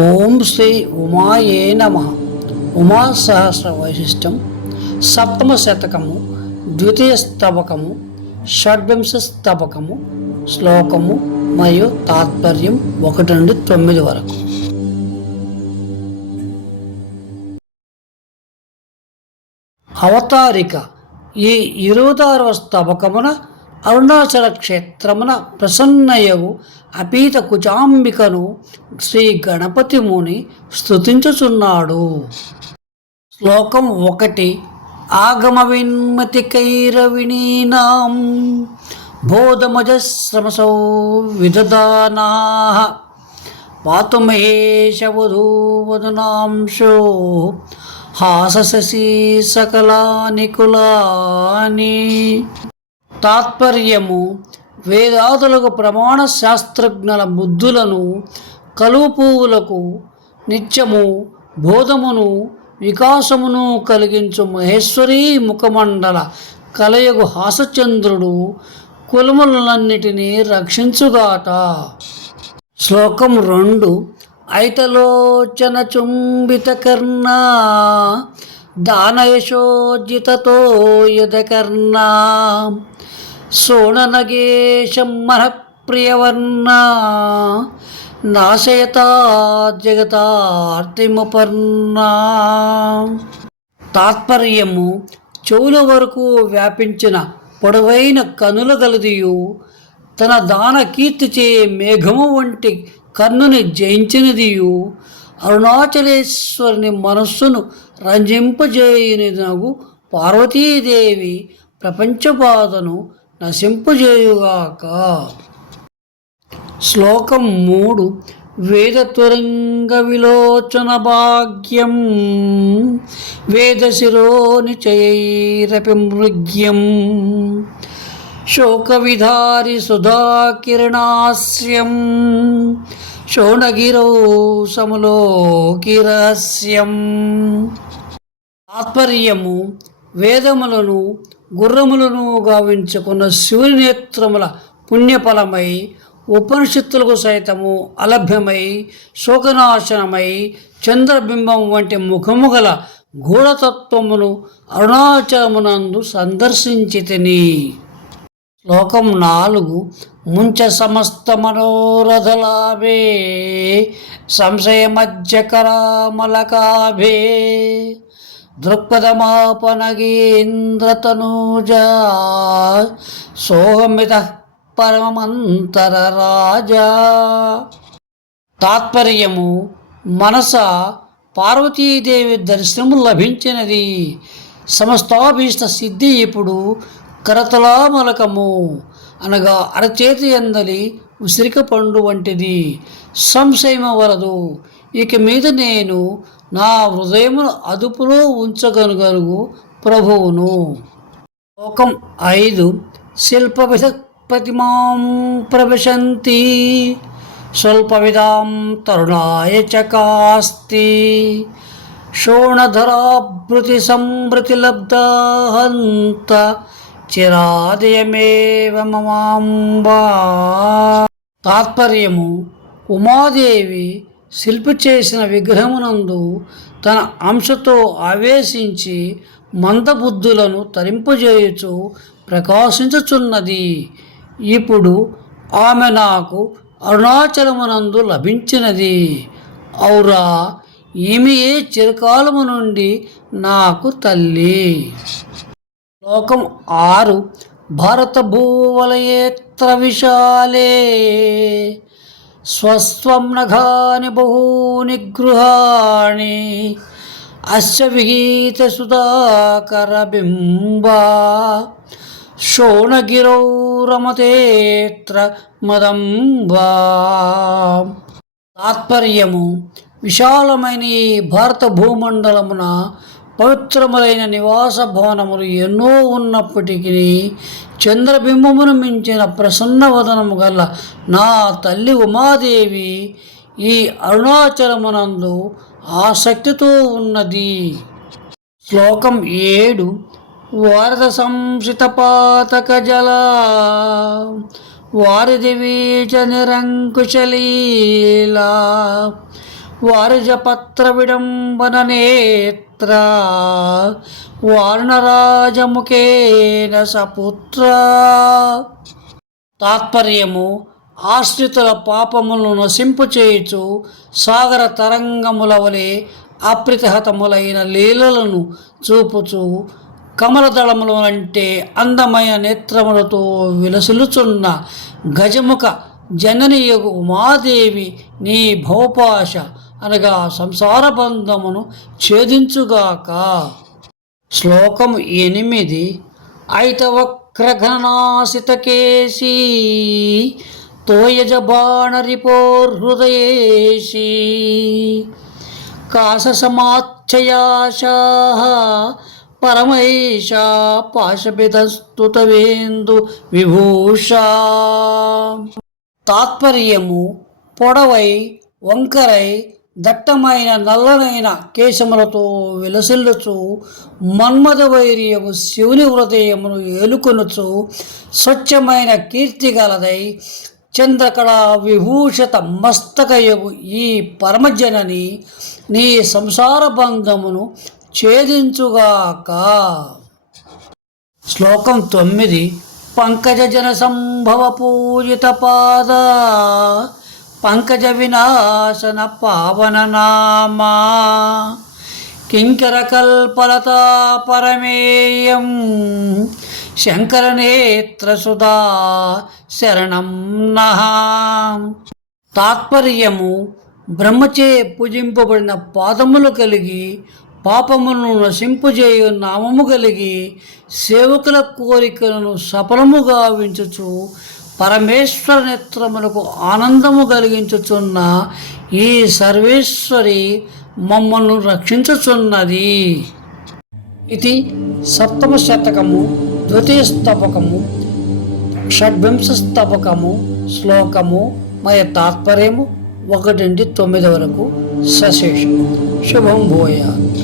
ఓం శ్రీ ఉమాయే నమ. ఉమా సహస్ర వైశిష్టం. సప్తమ శతకము ద్వితీయ స్తవకము షడ్వింశ స్తవకము శ్లోకము మరియు తాత్పర్యం ఒకటి నుండి తొమ్మిది వరకు. అవతారిక ఈ ఇరువతారవ స్తవకమున అరుణాచల క్షేత్రమున ప్రసన్నయవు అపీత కుజాంబికను శ్రీ గణపతి ముని స్తుతించుచున్నాడు. శ్లోకం ఒకటి. ఆగమ విన్మతికైరవిణీనాం బోధమజశ్రమసౌ విదదానా. పాతు మహేశవధూవదనాంశో హాసశశీ సకలాని కులాని తాత్పర్యము వేదాదులకు ప్రమాణ శాస్త్రజ్ఞల బుద్ధులను కలువు పువ్వులకు నిత్యము బోధమును వికాసమును కలిగించు మహేశ్వరీ ముఖమండల కలయగు హాసచంద్రుడు కులములన్నిటినీ రక్షించుగాట. శ్లోకం రెండు. ఐతలోచన చుంబిత కర్ణ దానయశోజితతో యదకర్ణ సోణనగేశం ప్రియవర్ణ నాశయతా జగతార్తిముపర్ణ తాత్పర్యము చెవుల వరకు వ్యాపించిన పొడవైన కనుల గలదియు తన దాన కీర్తిచే మేఘము వంటి కన్నుని జయించినదియు అరుణాచలేశ్వరుని మనస్సును రంజింపజేయునగు పార్వతీదేవి ప్రపంచ బాధను నశింపజేయుగాక శ్లోకం మూడు. వేదతురంగ విలోచన భాగ్యం. వేదశిరోని చైరపి మృగ్యం. శోకవిధారి సుధాకిరణాస్యం శోణగిరౌ సములోకి రహస్యం తాత్పర్యము వేదములను గుర్రములను గావించుకున్న శివుని నేత్రముల పుణ్యఫలమై ఉపనిషత్తులకు సైతము అలభ్యమై శోకనాశనమై చంద్రబింబం వంటి ముఖము గల గూఢతత్వమును అరుణాచలమునందు సందర్శించి తిని శ్లోకం నాలుగు ముంచ సమస్త మనోరథలాభే సంశయ మజ్జకరామలకాభే దృక్పదమాపనగేంద్రతనూజా సోహమిత పరమంతర రాజా తాత్పర్యము మనస పార్వతీదేవి దర్శనము లభించినది. సమస్తాభీష్ట సిద్ధి ఇప్పుడు కరతలామలకము అనగా అరచేతి ఎందలి ఉసిరిక పండు వంటిది. సంశయమ వలదు. ఇక మీద నేను నా హృదయమును అదుపులో ఉంచగలుగలుగు ప్రభువును. లోకం ఐదు. శిల్ప ప్రతిమాం ప్రవిశంతి. స్వల్పవిధాం తరుణాయ చకాస్తి. శోణధరాభృతి సంభృతి లబ్ధాహంత చిరాదయమేవ మమాంబా. తాత్పర్యము ఉమాదేవి శిల్పి చేసిన విగ్రహమునందు తన అంశతో ఆవేశించి మందబుద్ధులను తరింపజేయుచు ప్రకాశించుచున్నది. ఇప్పుడు ఆమె నాకు అరుణాచలమునందు లభించినది. ఔరా ఈమెయే చిరకాలము నుండి నాకు తల్లి? శ్లోకం ఆరు భారత భూవలయేత్ర విశాలే. స్వస్వం నఘాని బహూని గృహాణి అస్య విగీత సుధాకర శోణగిరౌ రమతేత్ర మదంబా. తాత్పర్యము విశాలమైన ఈ భారత భూమండలమున పవిత్రములైన నివాస భవనములు ఎన్నో ఉన్నప్పటికీ చంద్రబింబమును మించిన ప్రసన్నవదనము గల నా తల్లి ఉమాదేవి ఈ అరుణాచలమునందు ఆసక్తితో ఉన్నది. శ్లోకం ఏడు. వారద సంసిత పాతక జల. వారిది వీచ వారిజ పత్ర విడంబన నేత్ర. వార్ణరాజముఖేన సపుత్ర. తాత్పర్యము ఆశ్రితుల పాపములను నశింపు చేయుచు సాగర తరంగముల వలె అప్రతిహతములైన లీలలను చూపుచు కమలదళములు అంటే అందమైన నేత్రములతో విలసిల్లుచున్న గజముఖ జననీయగు ఉమాదేవి నీ భవపాశ. అనగా సంసార బంధమును ఛేదించుగాక. శ్లోకం ఎనిమిది. ఐతవక్రఘనాసితకేశీ తోయజ బాణరిపోర్హృదయేశీ కాససమాచ్చయాశా పరమైష పాశపితస్తుతవేందు విభూషా. తాత్పర్యము పొడవై వంకరై దట్టమైన నల్లనైన కేశములతో విలసిల్లుచు మన్మథ వైర్యము శివుని హృదయమును ఏలుకొనుచు స్వచ్ఛమైన కీర్తి గలదై చంద్రకళ విభూషిత మస్తకయగు ఈ పరమజనని నీ సంసార బంధమును ఛేదించుగాక. శ్లోకం తొమ్మిది. పంకజ జన సంభవ పూజిత పాద పంకజ వినాశన పావన నామా. కింకర కల్పలతా పరమేయం. శంకర నేత్ర సుధా శరణం నహ. తాత్పర్యము బ్రహ్మచే పూజింపబడిన పాదములు కలిగి పాపమును నశింపుజేయు నామము కలిగి సేవకుల కోరికలను సఫలముగా వించుచు పరమేశ్వర నేత్రములకు ఆనందము కలిగించుచున్న ఈ సర్వేశ్వరి మమ్మల్ని రక్షించుచున్నది. ఇది సప్తమ శతకము ద్వితీయ స్తపకము షడ్వింశ స్తపకము శ్లోకము మయ తాత్పర్యము ఒకటి నుండి తొమ్మిది వరకు సశేషం శుభం భూయాత్.